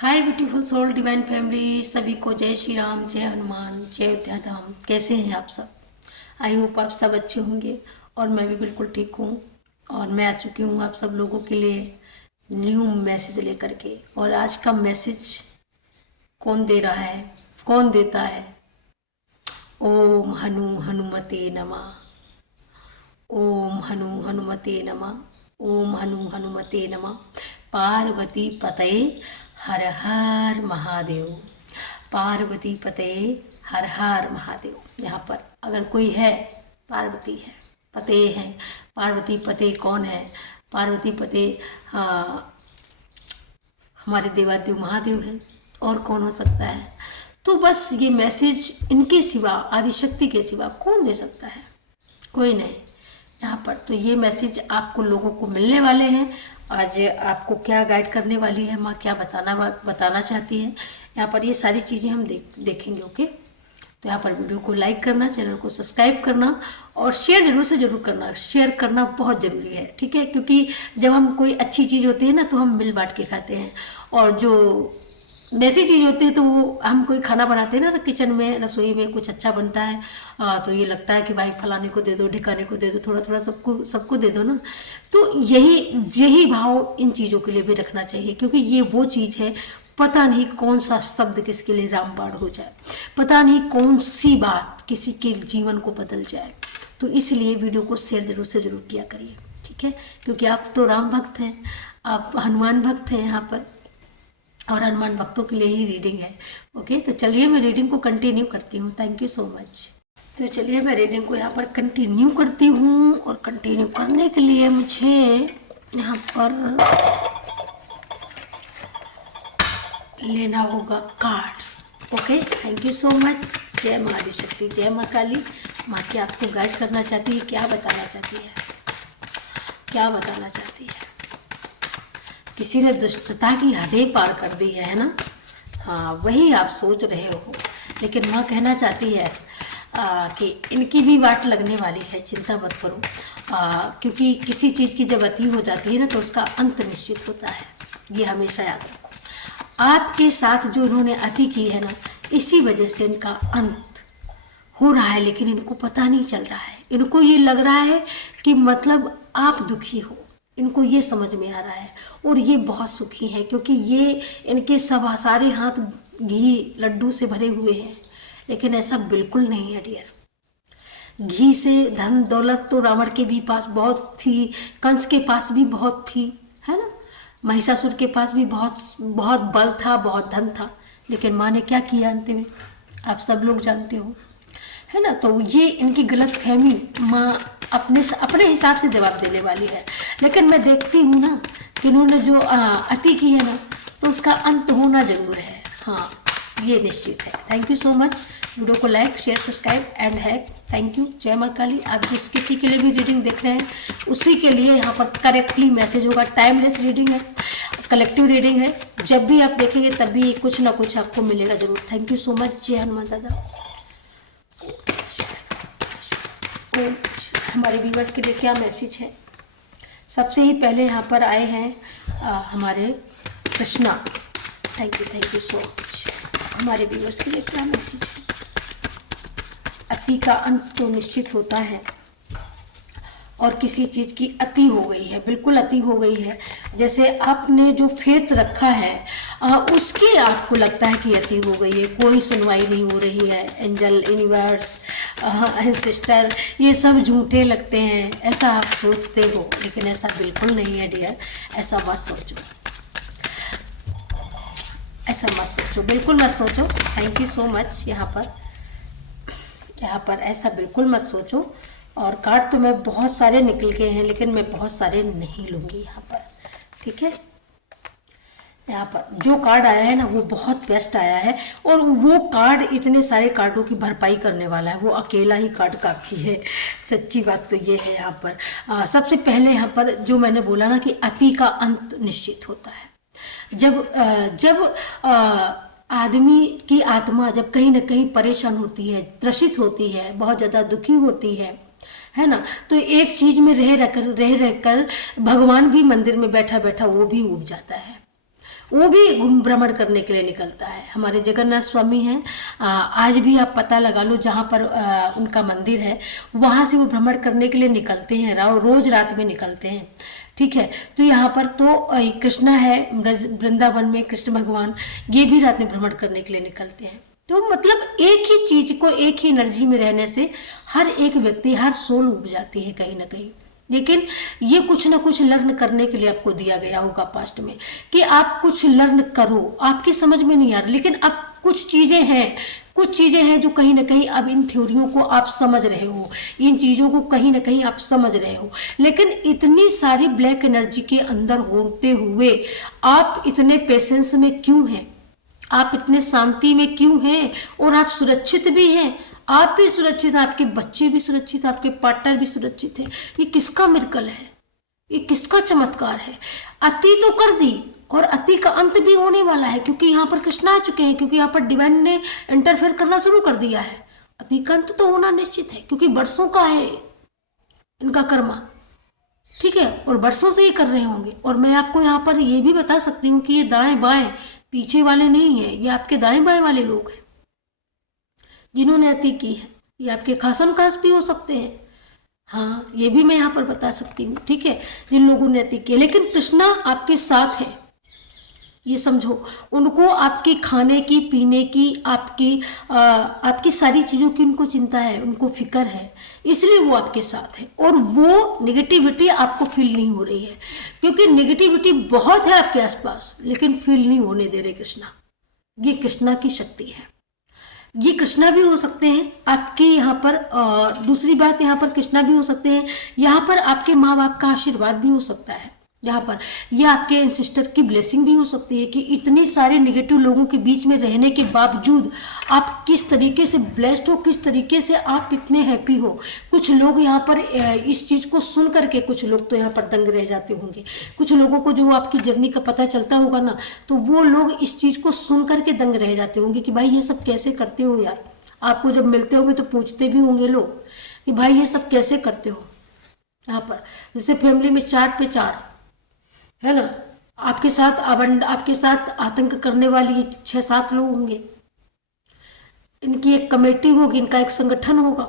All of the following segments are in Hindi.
हाय ब्यूटीफुल सोल डिवाइन फैमिली, सभी को जय श्री राम, जय हनुमान, जय अयोध्या धाम। कैसे हैं आप सब? आई होप आप सब अच्छे होंगे और मैं भी बिल्कुल ठीक हूँ। और मैं आ चुकी हूँ आप सब लोगों के लिए न्यू मैसेज लेकर के। और आज का मैसेज कौन दे रहा है, कौन देता है? ओम हनुमते नमः। ओम हनुमते नमः। ओम हनुमते नमः। पार्वती पतये हर हर महादेव। पार्वती पतये हर हर महादेव। यहाँ पर अगर कोई है, पार्वती है, पते हैं। पार्वती पते कौन है? पार्वती पते हमारे देवादेव महादेव हैं। और कौन हो सकता है? तो बस ये मैसेज इनके सिवा, आदिशक्ति के सिवा कौन दे सकता है? कोई नहीं यहाँ पर। तो ये मैसेज आपको लोगों को मिलने वाले हैं। आज आपको क्या गाइड करने वाली है माँ, क्या बताना चाहती है, यहाँ पर ये सारी चीज़ें हम देखेंगे। ओके, तो यहाँ पर वीडियो को लाइक करना, चैनल को सब्सक्राइब करना और शेयर जरूर से जरूर करना। शेयर करना बहुत ज़रूरी है, ठीक है? क्योंकि जब हम कोई अच्छी चीज़ होती है ना तो हम मिल बांट के खाते हैं। और जो वैसी चीज़ होती है तो वो हम कोई खाना बनाते हैं ना, तो किचन में, रसोई में कुछ अच्छा बनता है तो ये लगता है कि भाई फलाने को दे दो, ढिकाने को दे दो, थोड़ा थोड़ा सबको दे दो ना। तो यही भाव इन चीज़ों के लिए भी रखना चाहिए, क्योंकि ये वो चीज़ है, पता नहीं कौन सा शब्द किसके लिए रामबाण हो जाए, पता नहीं कौन सी बात किसी के जीवन को बदल जाए। तो इसलिए वीडियो को शेयर जरूर से जरूर किया करिए, ठीक है? क्योंकि आप तो राम भक्त हैं, आप हनुमान भक्त हैं यहाँ पर, और हनुमान भक्तों के लिए ही रीडिंग है। ओके, तो चलिए मैं रीडिंग को कंटिन्यू करती हूँ। Thank you so much. तो चलिए मैं रीडिंग को यहाँ पर कंटिन्यू करती हूँ। और कंटिन्यू करने के लिए मुझे यहाँ पर लेना होगा card. Okay, thank you so much. जय माँ आदिशक्ति, जय माँ काली। माँ की आपको गाइड करना चाहती है, क्या बताना चाहती है, क्या बताना चाहती है? किसी ने दुष्टता की हदें पार कर दी है ना? हाँ, वही आप सोच रहे हो। लेकिन माँ कहना चाहती है कि इनकी भी वाट लगने वाली है, चिंता मत करो। क्योंकि किसी चीज़ की जब अति हो जाती है ना तो उसका अंत निश्चित होता है, ये हमेशा याद रखो। आपके साथ जो इन्होंने अति की है ना, इसी वजह से इनका अंत हो रहा है, लेकिन इनको पता नहीं चल रहा है। इनको ये लग रहा है कि मतलब आप दुखी हो, इनको ये समझ में आ रहा है। और ये बहुत सुखी हैं, क्योंकि ये इनके सब सारे हाथ घी लड्डू से भरे हुए हैं। लेकिन ऐसा बिल्कुल नहीं है डियर। घी से धन दौलत तो रावण के भी पास बहुत थी, कंस के पास भी बहुत थी, है ना? महिषासुर के पास भी बहुत बल था, बहुत धन था। लेकिन माँ ने क्या किया अंत में, आप सब लोग जानते हो, है ना? तो ये इनकी गलत फहमी माँ अपने हिसाब से जवाब देने वाली है। लेकिन मैं देखती हूँ ना कि इन्होंने जो अति की है ना, तो उसका अंत होना जरूर है। हाँ, ये निश्चित है। Thank you so much. Video को like, share, subscribe and hack. Thank you. जय माँ काली। आप जिस किसी के लिए भी रीडिंग देख रहे हैं उसी के लिए यहाँ पर करेक्टली मैसेज होगा। टाइमलेस रीडिंग है, कलेक्टिव रीडिंग है। जब भी आप देखेंगे तब भी कुछ ना कुछ आपको मिलेगा जरूर। Thank you so much. जय हनुमान दादा। हमारे व्यूवर्स के लिए क्या मैसेज है? सबसे ही पहले यहाँ पर आए हैं हमारे Krishna. Thank you so much. हमारे व्यूवर्स के लिए क्या मैसेज है? अति का अंत तो निश्चित होता है, और किसी चीज़ की अति हो गई है, बिल्कुल अति हो गई है। जैसे आपने जो फेथ रखा है उसकी आपको लगता है कि अति हो गई है, कोई सुनवाई नहीं हो रही है। एंजल, यूनिवर्स, सिस्टर, ये सब झूठे लगते हैं, ऐसा आप सोचते हो। लेकिन ऐसा बिल्कुल नहीं है डियर। ऐसा मत सोचो, ऐसा मत सोचो, बिल्कुल मत सोचो। Thank you so much. यहाँ पर ऐसा बिल्कुल मत सोचो। और कार्ड तो मैं बहुत सारे निकल गए हैं, लेकिन मैं बहुत सारे नहीं लूँगी यहाँ पर, ठीक है? यहाँ पर जो कार्ड आया है ना वो बहुत बेस्ट आया है, और वो कार्ड इतने सारे कार्डों की भरपाई करने वाला है। वो अकेला ही कार्ड काफ़ी है, सच्ची बात तो ये है। यहाँ पर सबसे पहले यहाँ पर जो मैंने बोला ना कि अति का अंत निश्चित होता है। जब आदमी की आत्मा जब कहीं ना कहीं परेशान होती है, त्रसित होती है, बहुत ज़्यादा दुखी होती है ना, तो एक चीज़ में रह रहकर भगवान भी मंदिर में बैठा बैठा वो भी उब जाता है। वो भी भ्रमण करने के लिए निकलता है। हमारे जगन्नाथ स्वामी हैं, आज भी आप पता लगा लो जहाँ पर उनका मंदिर है, वहाँ से वो भ्रमण करने के लिए निकलते हैं, रोज रात में निकलते हैं। ठीक है, तो यहाँ पर तो कृष्णा है वृंदावन में, कृष्ण भगवान ये भी रात में भ्रमण करने के लिए निकलते हैं। तो मतलब एक ही चीज को एक ही एनर्जी में रहने से हर एक व्यक्ति, हर सोल उब जाती है कहीं ना कहीं। लेकिन ये कुछ ना कुछ लर्न करने के लिए आपको दिया गया होगा पास्ट में कि आप कुछ लर्न करो, आपकी समझ में नहीं आ रहा, लेकिन अब कुछ चीजें हैं जो कहीं ना कहीं अब इन थ्योरियों को आप समझ रहे हो, इन चीज़ों को कहीं ना कहीं आप समझ रहे हो। लेकिन इतनी सारी ब्लैक एनर्जी के अंदर होते हुए आप इतने पेशेंस में क्यों हैं, आप इतने शांति में क्यों हैं, और आप सुरक्षित भी हैं, आप भी सुरक्षित हैं, आपके बच्चे भी सुरक्षित हैं, आपके पार्टनर भी सुरक्षित हैं। ये किसका मिरेकल है, ये किसका चमत्कार है। अति तो कर दी और अति का अंत भी होने वाला है, क्योंकि यहाँ पर कृष्ण आ चुके हैं, क्योंकि यहाँ पर डिवाइन ने इंटरफेयर करना शुरू कर दिया है। अति का अंत तो होना निश्चित है, क्योंकि बरसों का है इनका कर्मा। ठीक है, और बरसों से ही कर रहे होंगे। और मैं आपको यहाँ पर ये भी बता सकती हूँ कि ये दाएं बाएं पीछे वाले नहीं है, ये आपके दाएं बाएं वाले लोग हैं जिन्होंने अति की है। ये आपके खासम खास भी हो सकते हैं, हाँ ये भी मैं यहाँ पर बता सकती हूँ। ठीक है, जिन लोगों ने अति किया, लेकिन कृष्णा आपके साथ है, ये समझो। उनको आपके खाने की, पीने की, आपकी सारी चीज़ों की उनको चिंता है, उनको फिक्र है, इसलिए वो आपके साथ है। और वो नेगेटिविटी आपको फील नहीं हो रही है, क्योंकि नेगेटिविटी बहुत है आपके आसपास, लेकिन फील नहीं होने दे रहे कृष्णा। ये कृष्णा की शक्ति है। ये कृष्णा भी हो सकते हैं आपके यहाँ पर। दूसरी बात, यहाँ पर कृष्णा भी हो सकते हैं, यहाँ पर आपके माँ बाप का आशीर्वाद भी हो सकता है, यहाँ पर ये आपके एंसेस्टर की ब्लेसिंग भी हो सकती है कि इतने सारे नेगेटिव लोगों के बीच में रहने के बावजूद आप किस तरीके से ब्लेस्ड हो, किस तरीके से आप इतने हैप्पी हो। कुछ लोग यहाँ पर इस चीज़ को सुन करके, कुछ लोग तो यहाँ पर दंग रह जाते होंगे। कुछ लोगों को जो आपकी जर्नी का पता चलता होगा ना, तो वो लोग इस चीज़ को सुन करके दंग रह जाते होंगे कि भाई ये सब कैसे करते हो यार। आपको जब मिलते होंगे तो पूछते भी होंगे लोग कि भाई ये सब कैसे करते हो। यहाँ पर जैसे फैमिली में 4 पे 4 है ना, आपके साथ आतंक करने वाली ये 6-7 लोग होंगे, इनकी एक कमेटी होगी, इनका एक संगठन होगा।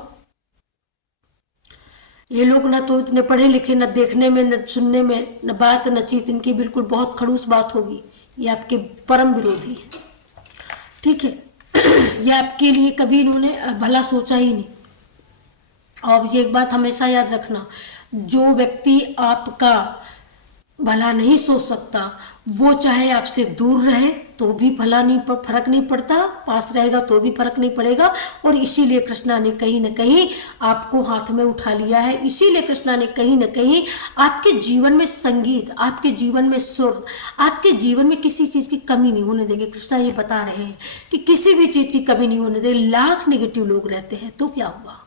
ये लोग ना तो इतने पढ़े लिखे, न देखने में, न सुनने में, न बात न चीत, इनकी बिल्कुल बहुत खड़ूस बात होगी। ये आपके परम विरोधी है। ठीक है, ये आपके लिए कभी इन्होंने भला सोचा ही नहीं। और ये एक बात हमेशा याद रखना, जो व्यक्ति आपका भला नहीं सोच सकता, वो चाहे आपसे दूर रहे तो भी फर्क नहीं पड़ता, पास रहेगा तो भी फर्क नहीं पड़ेगा। और इसीलिए कृष्णा ने कहीं ना कहीं आपको हाथ में उठा लिया है। इसीलिए कृष्णा ने कहीं ना कहीं आपके जीवन में संगीत, आपके जीवन में सुर, आपके जीवन में किसी चीज़ की कमी नहीं होने देंगे। कृष्णा ये बता रहे हैं कि किसी भी चीज़ की कमी नहीं होने देंगे। लाख नेगेटिव लोग रहते हैं तो क्या हुआ,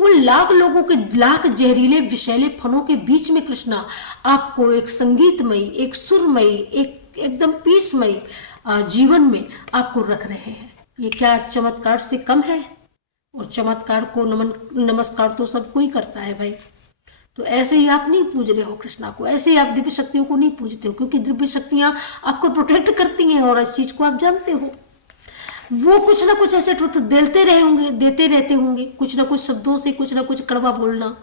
उन लाख लोगों के, लाख जहरीले विषैले फनों के बीच में कृष्णा आपको एक संगीतमयी, एक सुरमयी, एक एकदम पीसमयी जीवन में आपको रख रहे हैं। ये क्या चमत्कार से कम है? और चमत्कार को नमस्कार तो सब कोई करता है भाई। तो ऐसे ही आप नहीं पूज रहे हो कृष्णा को, ऐसे ही आप दिव्य शक्तियों को नहीं पूजते हो, क्योंकि दिव्य शक्तियाँ आपको प्रोटेक्ट करती हैं और इस चीज़ को आप जानते हो। वो कुछ ना कुछ ऐसे ट्रुथ देते रहते होंगे, कुछ ना कुछ शब्दों से कुछ ना कुछ कड़वा बोलना,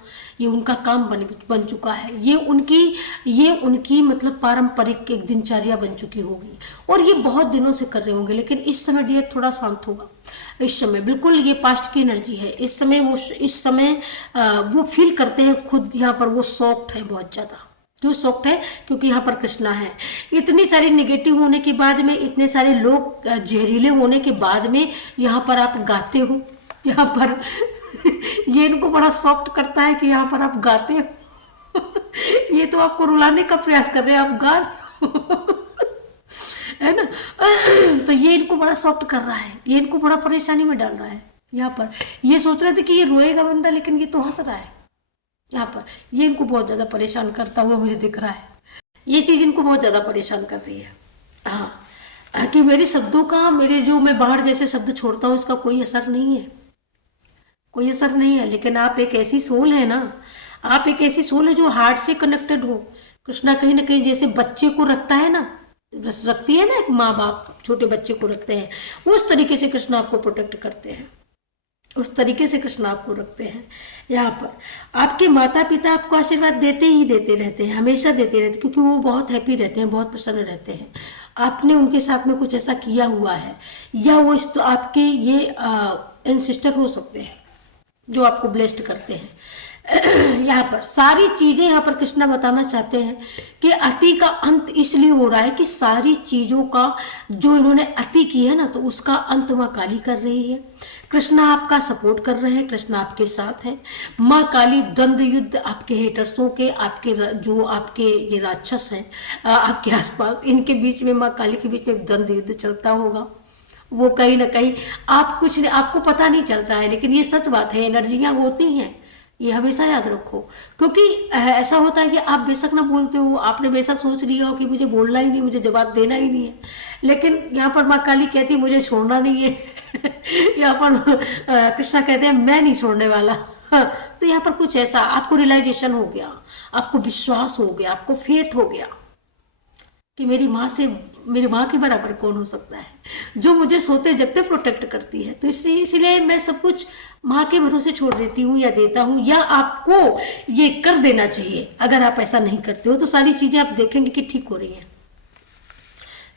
ये उनका काम बन चुका है। ये उनकी मतलब पारंपरिक एक दिनचर्या बन चुकी होगी, और ये बहुत दिनों से कर रहे होंगे। लेकिन इस समय डियर थोड़ा शांत होगा। इस समय बिल्कुल ये पास्ट की एनर्जी है। इस समय वो फील करते हैं खुद, यहाँ पर वो सॉफ्ट है बहुत ज़्यादा। क्यों सॉफ्ट है? क्योंकि यहाँ पर कृष्णा है। इतनी सारी नेगेटिव होने के बाद में, इतने सारे लोग जहरीले होने के बाद में यहाँ पर आप गाते हो। यहाँ पर ये इनको बड़ा सॉफ्ट करता है कि यहाँ पर आप गाते हो। ये तो आपको रुलाने का प्रयास कर रहे हैं, आप गा रहे हो है ना। तो ये इनको बड़ा सॉफ्ट कर रहा है, ये इनको बड़ा परेशानी में डाल रहा है। यहाँ पर ये सोच रहे थे कि ये रोएगा बंदा, लेकिन ये तो हंस रहा है। यहाँ पर ये इनको बहुत ज़्यादा परेशान करता हुआ मुझे दिख रहा है। ये चीज़ इनको बहुत ज़्यादा परेशान कर रही है। हाँ, कि मेरे शब्दों का, मेरे जो मैं बाहर जैसे शब्द छोड़ता हूँ, इसका कोई असर नहीं है, कोई असर नहीं है। लेकिन आप एक ऐसी सोल है ना, आप एक ऐसी सोल है जो हार्ट से कनेक्टेड हो। कृष्णा कहीं ना कहीं जैसे बच्चे को रखता है ना, बस रखती है ना, एक माँ बाप छोटे बच्चे को रखते हैं, उस तरीके से कृष्ण आपको प्रोटेक्ट करते हैं, उस तरीके से कृष्ण आपको रखते हैं। यहाँ पर आपके माता पिता आपको आशीर्वाद देते ही देते रहते हैं, हमेशा देते रहते हैं, क्योंकि वो बहुत हैप्पी रहते हैं, बहुत प्रसन्न रहते हैं। आपने उनके साथ में कुछ ऐसा किया हुआ है, या वो तो आपके ये एंसेस्टर हो सकते हैं जो आपको ब्लेस्ड करते हैं। यहाँ पर सारी चीजें, यहाँ पर कृष्णा बताना चाहते हैं कि अति का अंत इसलिए हो रहा है कि सारी चीजों का जो इन्होंने अति की है ना, तो उसका अंत माँ काली कर रही है। कृष्णा आपका सपोर्ट कर रहे हैं, कृष्णा आपके साथ है। माँ काली द्वंद्व युद्ध आपके हेटर्सों के, आपके जो आपके ये राक्षस हैं आपके आसपास, इनके बीच में, माँ काली के बीच में द्वंद्व युद्ध चलता होगा। वो कहीं ना कहीं आप कुछ आपको पता नहीं चलता है, लेकिन ये सच बात है, एनर्जियाँ होती हैं, ये हमेशा याद रखो। क्योंकि ऐसा होता है कि आप बेशक ना बोलते हो, आपने बेशक सोच लिया हो कि मुझे बोलना ही नहीं, मुझे जवाब देना ही नहीं है, लेकिन यहाँ पर माँ काली कहती है मुझे छोड़ना नहीं है। यहाँ पर कृष्णा कहते हैं मैं नहीं छोड़ने वाला। तो यहाँ पर कुछ ऐसा आपको रियलाइजेशन हो गया, आपको विश्वास हो गया, आपको फेथ हो गया कि मेरी माँ के बराबर कौन हो सकता है, जो मुझे सोते जगते प्रोटेक्ट करती है। तो इसीलिए मैं सब कुछ माँ के भरोसे छोड़ देती हूँ, या देता हूँ, या आपको ये कर देना चाहिए। अगर आप ऐसा नहीं करते हो तो सारी चीज़ें आप देखेंगे कि ठीक हो रही हैं,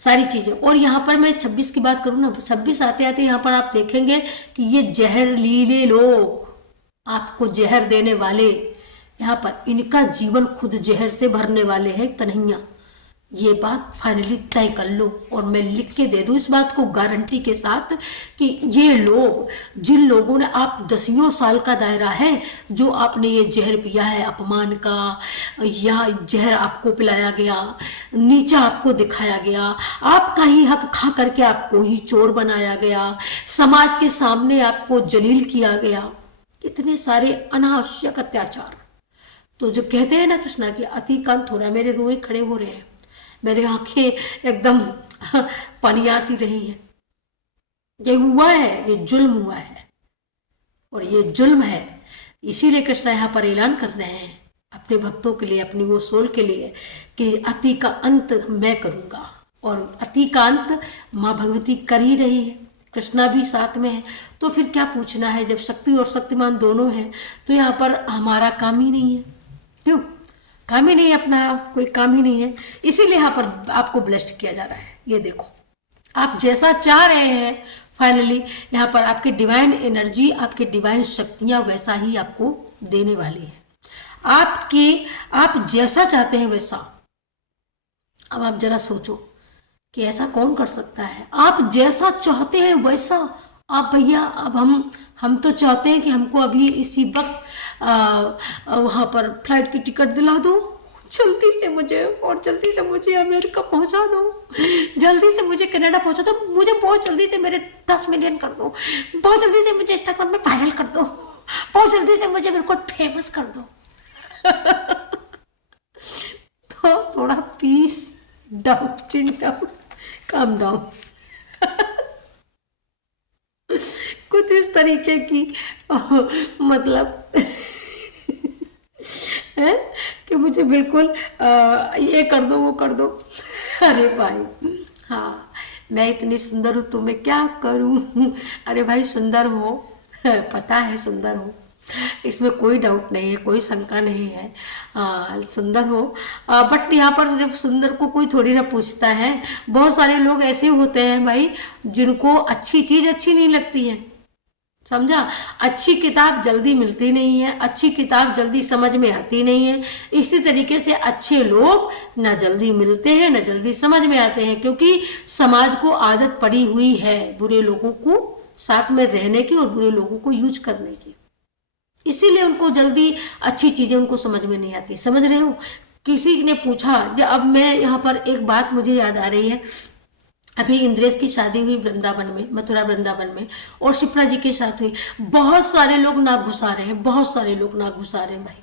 सारी चीज़ें। और यहाँ पर मैं 26 की बात करूँ ना, 26 आते आते यहाँ पर आप देखेंगे कि ये जहरीले लोग, आपको जहर देने वाले, यहाँ पर इनका जीवन खुद जहर से भरने वाले हैं कन्हैया। ये बात फाइनली तय कर लो, और मैं लिख के दे दूँ इस बात को गारंटी के साथ कि ये लोग, जिन लोगों ने, आप 10 साल का दायरा है जो आपने ये जहर पिया है अपमान का, या जहर आपको पिलाया गया, नीचा आपको दिखाया गया, आपका ही हक खा करके आपको ही चोर बनाया गया, समाज के सामने आपको जलील किया गया, इतने सारे अनावश्यक अत्याचार। तो जो कहते हैं ना कृष्णा की अतिकांत हो रहा है, मेरे रोए खड़े हो रहे हैं, मेरे आंखें एकदम पनिया सी रही हैं। ये हुआ है, ये जुल्म हुआ है, और ये जुल्म है। इसीलिए कृष्णा यहाँ पर ऐलान कर रहे हैं अपने भक्तों के लिए, अपनी वो सोल के लिए, कि अति का अंत मैं करूँगा। और अति का अंत माँ भगवती कर ही रही है, कृष्णा भी साथ में है। तो फिर क्या पूछना है, जब शक्ति और शक्तिमान दोनों हैं, तो यहाँ पर हमारा काम ही नहीं है। क्यों काम ही नहीं है, अपना कोई काम ही नहीं है। इसीलिए यहाँ पर आपको ब्लेस्ड किया जा रहा है। ये देखो, आप जैसा चाह रहे हैं, फाइनली यहाँ पर आपकी डिवाइन एनर्जी, आपकी डिवाइन शक्तियाँ वैसा ही आपको देने वाली है। आप जैसा चाहते हैं वैसा। अब आप जरा सोचो कि ऐसा कौन कर सकता है। आप जैसा चाहते हैं वैसा। आप भैया, अब हम तो चाहते हैं कि हमको अभी इसी वक्त वहाँ पर फ्लाइट की टिकट दिला दो जल्दी से मुझे, और जल्दी से मुझे अमेरिका पहुँचा दो, जल्दी से मुझे कनाडा पहुँचा दो, मुझे बहुत जल्दी से मेरे 10 मिलियन कर दो, बहुत जल्दी से मुझे इंस्टाग्राम में वायरल कर दो, बहुत जल्दी से मुझे बिल्कुल फेमस कर दो। तो थोड़ा पीस डाउन, काम डाउन। कुछ इस तरीके की मतलब है कि मुझे बिल्कुल ये कर दो, वो कर दो। अरे भाई, हाँ मैं इतनी सुंदर हूँ तो मैं क्या करूँ। अरे भाई सुंदर हो, पता है सुंदर हो, इसमें कोई डाउट नहीं है, कोई शंका नहीं है। सुंदर हो, बट यहाँ पर जब सुंदर को कोई थोड़ी ना पूछता है। बहुत सारे लोग ऐसे होते हैं भाई जिनको अच्छी चीज़ अच्छी नहीं लगती है, समझा। अच्छी किताब जल्दी मिलती नहीं है, अच्छी किताब जल्दी समझ में आती नहीं है। इसी तरीके से अच्छे लोग ना जल्दी मिलते हैं, ना जल्दी समझ में आते हैं, क्योंकि समाज को आदत पड़ी हुई है बुरे लोगों को साथ में रहने की और बुरे लोगों को यूज करने की। इसीलिए उनको जल्दी अच्छी चीज़ें उनको समझ में नहीं आती। समझ रहे हो। किसी ने पूछा, जब अब मैं यहाँ पर एक बात मुझे याद आ रही है, अभी इंद्रेश की शादी हुई वृंदावन में, मथुरा वृंदावन में, और शिप्रा जी के साथ हुई। बहुत सारे लोग नाक घुसा रहे हैं, बहुत सारे लोग नाक घुसा रहे हैं भाई।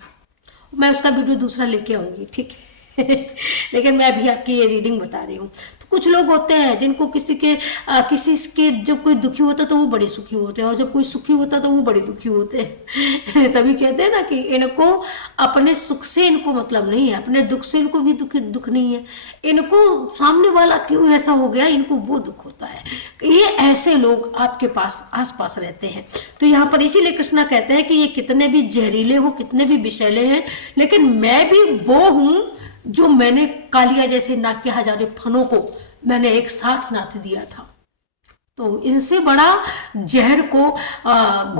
मैं उसका वीडियो दूसरा लेके आऊँगी, ठीक है। लेकिन मैं अभी आपकी ये रीडिंग बता रही हूँ। तो कुछ लोग होते हैं जिनको किसी के जब कोई दुखी होता है तो वो बड़े सुखी होते हैं, और जब कोई सुखी होता है तो वो बड़े दुखी होते हैं। तभी कहते हैं ना कि इनको अपने सुख से इनको मतलब नहीं है, अपने दुख से इनको भी दुख नहीं है, इनको सामने वाला क्यों ऐसा हो गया इनको वो दुख होता है। ये ऐसे लोग आपके पास आसपास रहते हैं। तो यहाँ पर इसीलिए कृष्णा कहते हैं कि ये कितने भी जहरीले हो, कितने भी विषैले हैं, लेकिन मैं भी वो हूँ जो मैंने कालिया जैसे नाग के हजारों फनों को मैंने एक साथ नाथ दिया था। तो इनसे बड़ा जहर को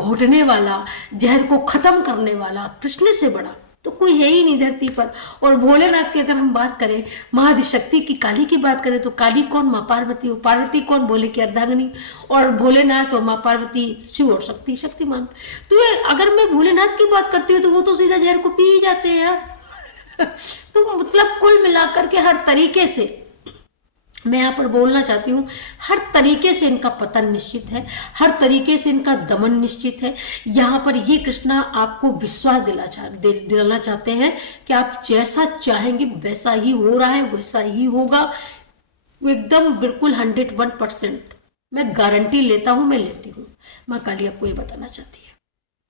घोटने वाला, जहर को खत्म करने वाला कृष्ण से बड़ा तो कोई है ही नहीं धरती पर। और भोलेनाथ की अगर हम बात करें, महादिशक्ति की काली की बात करें, तो काली कौन? माँ पार्वती। पार्वती कौन? भोले की अर्धांगिनी। और भोलेनाथ और माँ पार्वती शिव और शक्ति, शक्तिमान। तो ये अगर मैं भोलेनाथ की बात करती हूँ तो वो तो सीधा जहर को पी ही जाते हैं यार। तो मतलब कुल मिलाकर के हर तरीके से मैं यहाँ पर बोलना चाहती हूँ, हर तरीके से इनका पतन निश्चित है, हर तरीके से इनका दमन निश्चित है। यहाँ पर ये कृष्णा आपको विश्वास दिलाना चाहते हैं कि आप जैसा चाहेंगे वैसा ही हो रहा है, वैसा ही होगा, एकदम बिल्कुल 101%। मैं गारंटी लेता हूँ, मैं लेती हूँ। माँ काली आपको ये बताना चाहती है।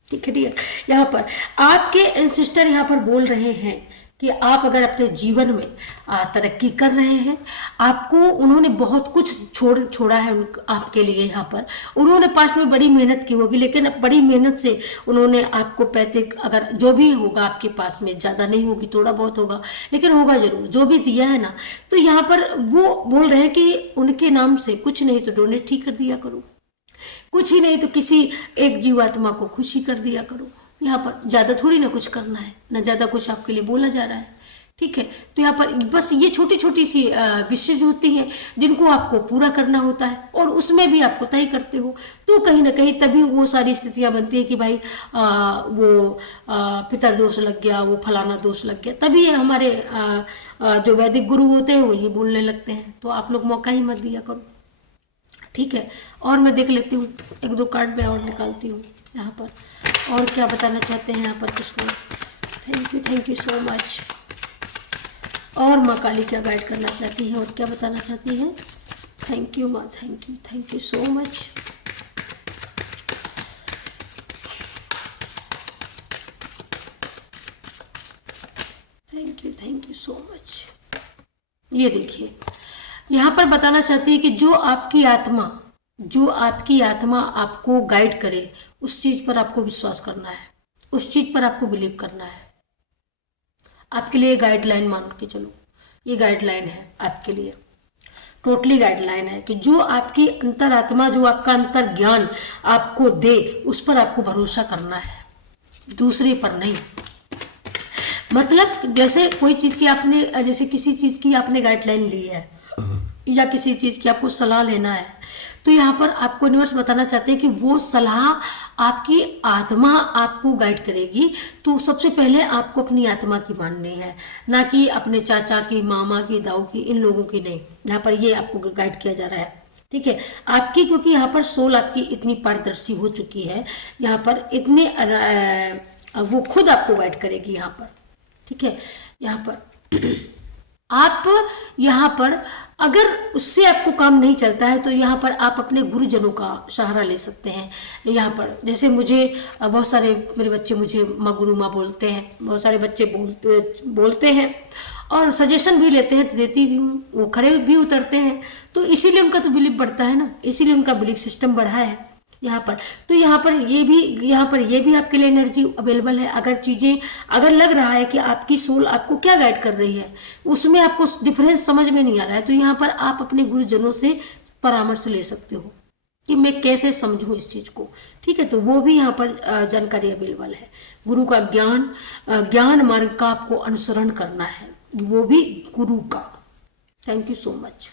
ठीक है, ठीक है। यहाँ पर आपके एंसेस्टर यहाँ पर बोल रहे हैं कि आप अगर अपने जीवन में तरक्की कर रहे हैं, आपको उन्होंने बहुत कुछ छोड़ा है आपके लिए। यहाँ पर उन्होंने पास्ट में बड़ी मेहनत की होगी, लेकिन बड़ी मेहनत से उन्होंने आपको पैसे, अगर जो भी होगा आपके पास में, ज़्यादा नहीं होगी, थोड़ा बहुत होगा, लेकिन होगा जरूर, जो भी दिया है ना। तो यहाँ पर वो बोल रहे हैं कि उनके नाम से कुछ नहीं तो डोनेट ही कर दिया करो, कुछ ही नहीं तो किसी एक जीवात्मा को खुशी कर दिया करो। यहाँ पर ज़्यादा थोड़ी ना कुछ करना है, ना ज़्यादा कुछ आपके लिए बोला जा रहा है। ठीक है, तो यहाँ पर बस ये छोटी छोटी सी विशेष होती हैं जिनको आपको पूरा करना होता है, और उसमें भी आप तय करते हो। तो कहीं ना कहीं तभी वो सारी स्थितियाँ बनती है कि भाई वो पितर दोष लग गया, वो फलाना दोष लग गया, तभी हमारे जो वैदिक गुरु होते हैं वो ये बोलने लगते हैं। तो आप लोग मौका ही मत दिया करो। ठीक है, और मैं देख लेती हूँ, एक दो कार्ड मैं और निकालती हूँ यहाँ पर, और क्या बताना चाहते हैं यहाँ पर Krishna. Thank you so much. और माँ काली क्या गाइड करना चाहती है और क्या बताना चाहती है? थैंक यू माँ, thank you so much. Thank you so much. ये देखिए, यहाँ पर बताना चाहती है कि जो आपकी आत्मा आपको गाइड करे, उस चीज पर आपको विश्वास करना है, उस चीज पर आपको बिलीव करना है। आपके लिए गाइडलाइन मान के चलो, ये गाइडलाइन है आपके लिए, टोटली गाइडलाइन है कि जो आपकी अंतरात्मा, जो आपका अंतर ज्ञान आपको दे, उस पर आपको भरोसा करना है, दूसरे पर नहीं। मतलब जैसे कोई चीज की आपने, जैसे किसी चीज की आपने गाइडलाइन ली है या किसी चीज की आपको सलाह लेना है, तो यहाँ पर आपको यूनिवर्स बताना चाहते हैं कि वो सलाह आपकी आत्मा आपको गाइड करेगी। तो सबसे पहले आपको अपनी आत्मा की माननी है, ना कि अपने चाचा की, मामा की, दाऊ की, इन लोगों की नहीं। यहाँ पर ये आपको गाइड किया जा रहा है। ठीक है, आपकी, क्योंकि यहाँ पर सोल आपकी इतनी पारदर्शी हो चुकी है, यहाँ पर इतने वो खुद आपको गाइड करेगी यहाँ पर। ठीक है, यहाँ पर आप यहाँ पर अगर उससे आपको काम नहीं चलता है तो यहाँ पर आप अपने गुरुजनों का सहारा ले सकते हैं। यहाँ पर जैसे मुझे बहुत सारे मेरे बच्चे मुझे माँ, गुरु माँ बोलते हैं, बहुत सारे बच्चे बोलते हैं और सजेशन भी लेते हैं, देती भी हूँ, वो खड़े भी उतरते हैं। तो इसीलिए उनका तो बिलीफ बढ़ता है ना, इसीलिए उनका बिलीफ सिस्टम बढ़ा है यहाँ पर। तो यहाँ पर ये भी आपके लिए एनर्जी अवेलेबल है। अगर लग रहा है कि आपकी सोल आपको क्या गाइड कर रही है, उसमें आपको डिफरेंस समझ में नहीं आ रहा है, तो यहाँ पर आप अपने गुरुजनों से परामर्श ले सकते हो कि मैं कैसे समझूं इस चीज़ को। ठीक है, तो वो भी यहाँ पर जानकारी अवेलेबल है। गुरु का ज्ञान मार्ग का आपको अनुसरण करना है, वो भी गुरु का। Thank you so much.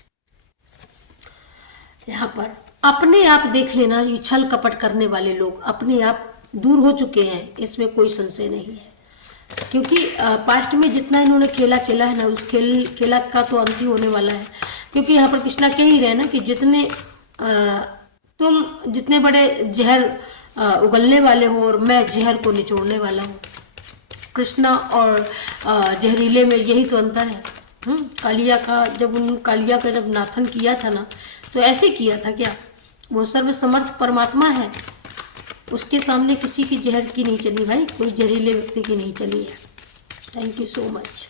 यहाँ पर अपने आप देख लेना, ये छल कपट करने वाले लोग अपने आप दूर हो चुके हैं, इसमें कोई संशय नहीं है। क्योंकि पास्ट में जितना इन्होंने खेला है ना, उस खेला का तो अंत ही होने वाला है। क्योंकि यहाँ पर कृष्णा कह ही रहे ना कि तुम जितने बड़े जहर उगलने वाले हो और मैं जहर को निचोड़ने वाला हूँ। कृष्णा और जहरीले में यही तो अंतर है। कालिया का जब नाथन किया था ना, तो ऐसे किया था क्या? वो सर्वसमर्थ परमात्मा है, उसके सामने किसी की जहर की नहीं चली भाई, कोई जहरीले व्यक्ति की नहीं चली है। Thank you so much.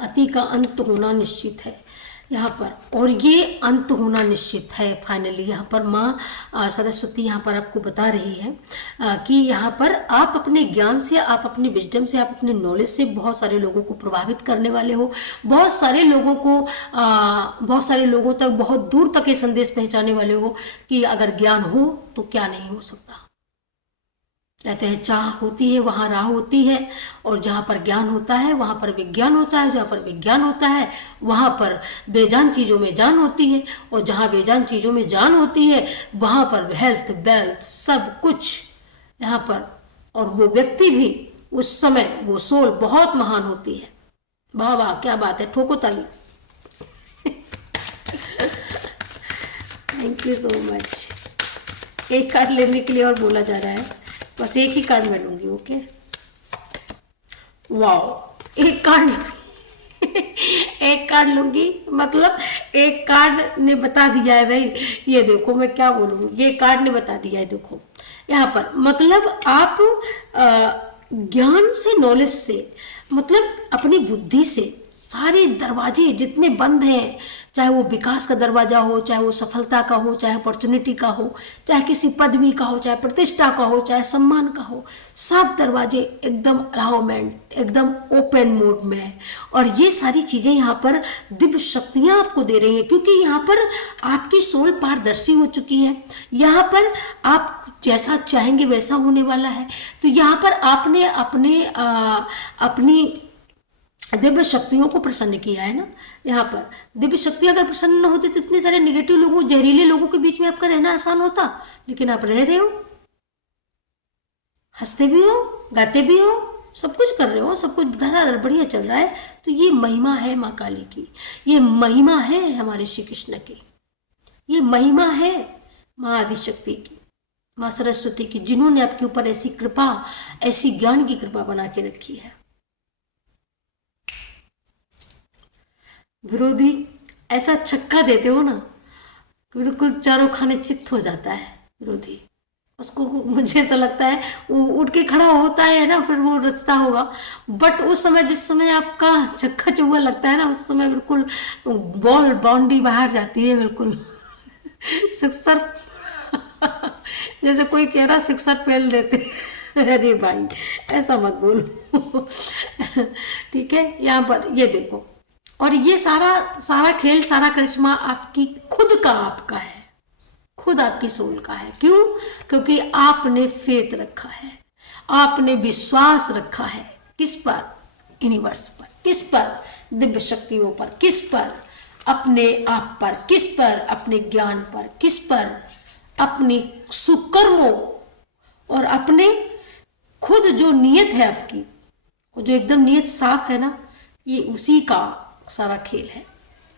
अति का अंत होना निश्चित है यहाँ पर, और ये अंत होना निश्चित है फाइनली। यहाँ पर माँ सरस्वती यहाँ पर आपको बता रही है कि यहाँ पर आप अपने ज्ञान से, आप अपनी विजडम से, आप अपने नॉलेज से बहुत सारे लोगों को प्रभावित करने वाले हो, बहुत सारे लोगों तक, बहुत दूर तक ये संदेश पहुँचाने वाले हो कि अगर ज्ञान हो तो क्या नहीं हो सकता। कहते हैं चाह होती है वहाँ राह होती है, और जहाँ पर ज्ञान होता है वहाँ पर विज्ञान होता है, जहाँ पर विज्ञान होता है वहाँ पर बेजान चीज़ों में जान होती है, और जहाँ बेजान चीज़ों में जान होती है वहाँ पर हेल्थ वेल्थ सब कुछ यहाँ पर, और वो व्यक्ति भी उस समय, वो सोल बहुत महान होती है। वाह वाह, क्या बात है, ठोको ताली। Thank you so much. एक कार्ड लेने के लिए और बोला जा रहा है, बस एक ही कार्ड मैं लूंगी। ओके, वाओ, एक कार्ड एक कार्ड लूंगी, मतलब एक कार्ड ने बता दिया है भाई। ये देखो, मैं क्या बोलूँ, ये कार्ड ने बता दिया है। देखो यहाँ पर, मतलब आप ज्ञान से, नॉलेज से, मतलब अपनी बुद्धि से सारे दरवाजे जितने बंद हैं, चाहे वो विकास का दरवाजा हो, चाहे वो सफलता का हो, चाहे अपॉर्चुनिटी का हो, चाहे किसी पदवी का हो, चाहे प्रतिष्ठा का हो, चाहे सम्मान का हो, सब दरवाजे एकदम अलाउमेंट, एकदम ओपन मोड में है। और ये सारी चीज़ें यहाँ पर दिव्य शक्तियाँ आपको दे रही हैं, क्योंकि यहाँ पर आपकी सोल पारदर्शी हो चुकी है। यहाँ पर आप जैसा चाहेंगे वैसा होने वाला है। तो यहाँ पर आपने अपनी दिव्य शक्तियों को प्रसन्न किया है ना। यहाँ पर दिव्य शक्ति अगर प्रसन्न न होती तो इतने सारे नेगेटिव लोगों, जहरीले लोगों के बीच में आपका रहना आसान होता, लेकिन आप रह रहे हो, हंसते भी हो, गाते भी हो, सब कुछ कर रहे हो, सब कुछ धड़ाधड़ बढ़िया चल रहा है। तो ये महिमा है माँ काली की, ये महिमा है हमारे श्री कृष्ण की, ये महिमा है माँ आदिशक्ति की, माँ सरस्वती की, जिन्होंने आपके ऊपर ऐसी कृपा, ऐसी ज्ञान की कृपा बना के रखी है। विरोधी ऐसा छक्का देते हो ना, बिल्कुल चारों खाने चित्त हो जाता है विरोधी। उसको, मुझे ऐसा लगता है वो उठ के खड़ा होता है ना, फिर वो रचता होगा। बट उस समय, जिस समय आपका छक्का चौका लगता है ना, उस समय बिल्कुल बॉल, बाउंड्री बाहर जाती है, बिल्कुल सिक्सर जैसे कोई कह रहा सिक्सर पेल देते। अरे भाई ऐसा मत बोलो। ठीक है, यहाँ पर ये देखो, और ये सारा खेल, सारा करिश्मा आपकी खुद का, आपका है, खुद आपकी सोल का है। क्यों? क्योंकि आपने फेथ रखा है, आपने विश्वास रखा है। किस पर? यूनिवर्स पर। किस पर? दिव्य शक्तियों पर। किस पर? अपने आप पर। किस पर? अपने ज्ञान पर। किस पर? अपने सुकर्मों और अपने खुद जो नियत है आपकी, जो एकदम नियत साफ है ना, ये उसी का सारा खेल है,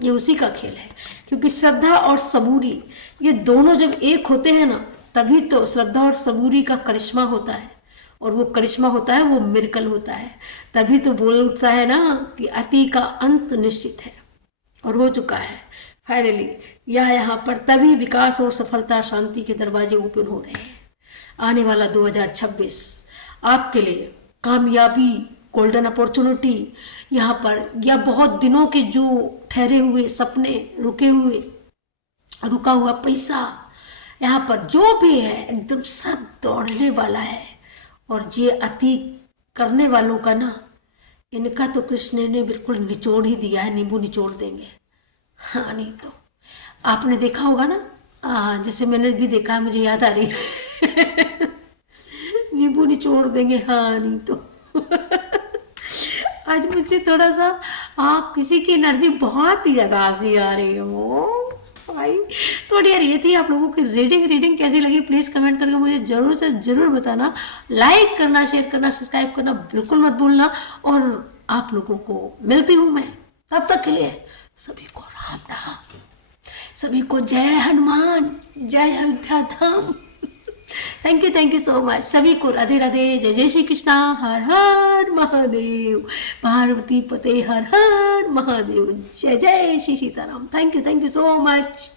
ये उसी का खेल है। क्योंकि श्रद्धा और सबूरी, ये दोनों जब एक होते हैं ना, तभी तो श्रद्धा और सबूरी का करिश्मा होता है, और वो करिश्मा होता है, वो मिरेकल होता है। तभी तो बोल उठता है ना कि अति का अंत निश्चित है, और हो चुका है फाइनली। यहाँ पर तभी विकास और सफलता, शांति के दरवाजे ओपन हो रहे हैं। आने वाला 2026 आपके लिए कामयाबी, गोल्डन अपॉर्चुनिटी यहाँ पर, या बहुत दिनों के जो ठहरे हुए सपने, रुका हुआ पैसा, यहाँ पर जो भी है एकदम सब दौड़ने वाला है। और ये अति करने वालों का ना, इनका तो कृष्ण ने बिल्कुल निचोड़ ही दिया है, नींबू निचोड़ देंगे। हाँ, नहीं तो आपने देखा होगा ना, जैसे मैंने भी देखा है, मुझे याद आ रही है। नींबू निचोड़ देंगे, हाँ नहीं तो। आज मुझे थोड़ा सा किसी की एनर्जी बहुत ही ज़्यादा हंसी आ रही हो भाई। थोड़ी यार ये थी आप लोगों की रीडिंग कैसी लगी, प्लीज़ कमेंट करके मुझे ज़रूर से ज़रूर बताना। लाइक करना, शेयर करना, सब्सक्राइब करना बिल्कुल मत भूलना। और आप लोगों को मिलती हूँ मैं, तब तक के लिए सभी को राम राम, सभी को जय हनुमान, जय अयोध्या धाम। Thank you so much. सभी को राधे राधे, जय जय श्री कृष्णा, हर हर महादेव, पार्वती पते हर हर महादेव, जय जय Shri Sitaram. Thank you so much.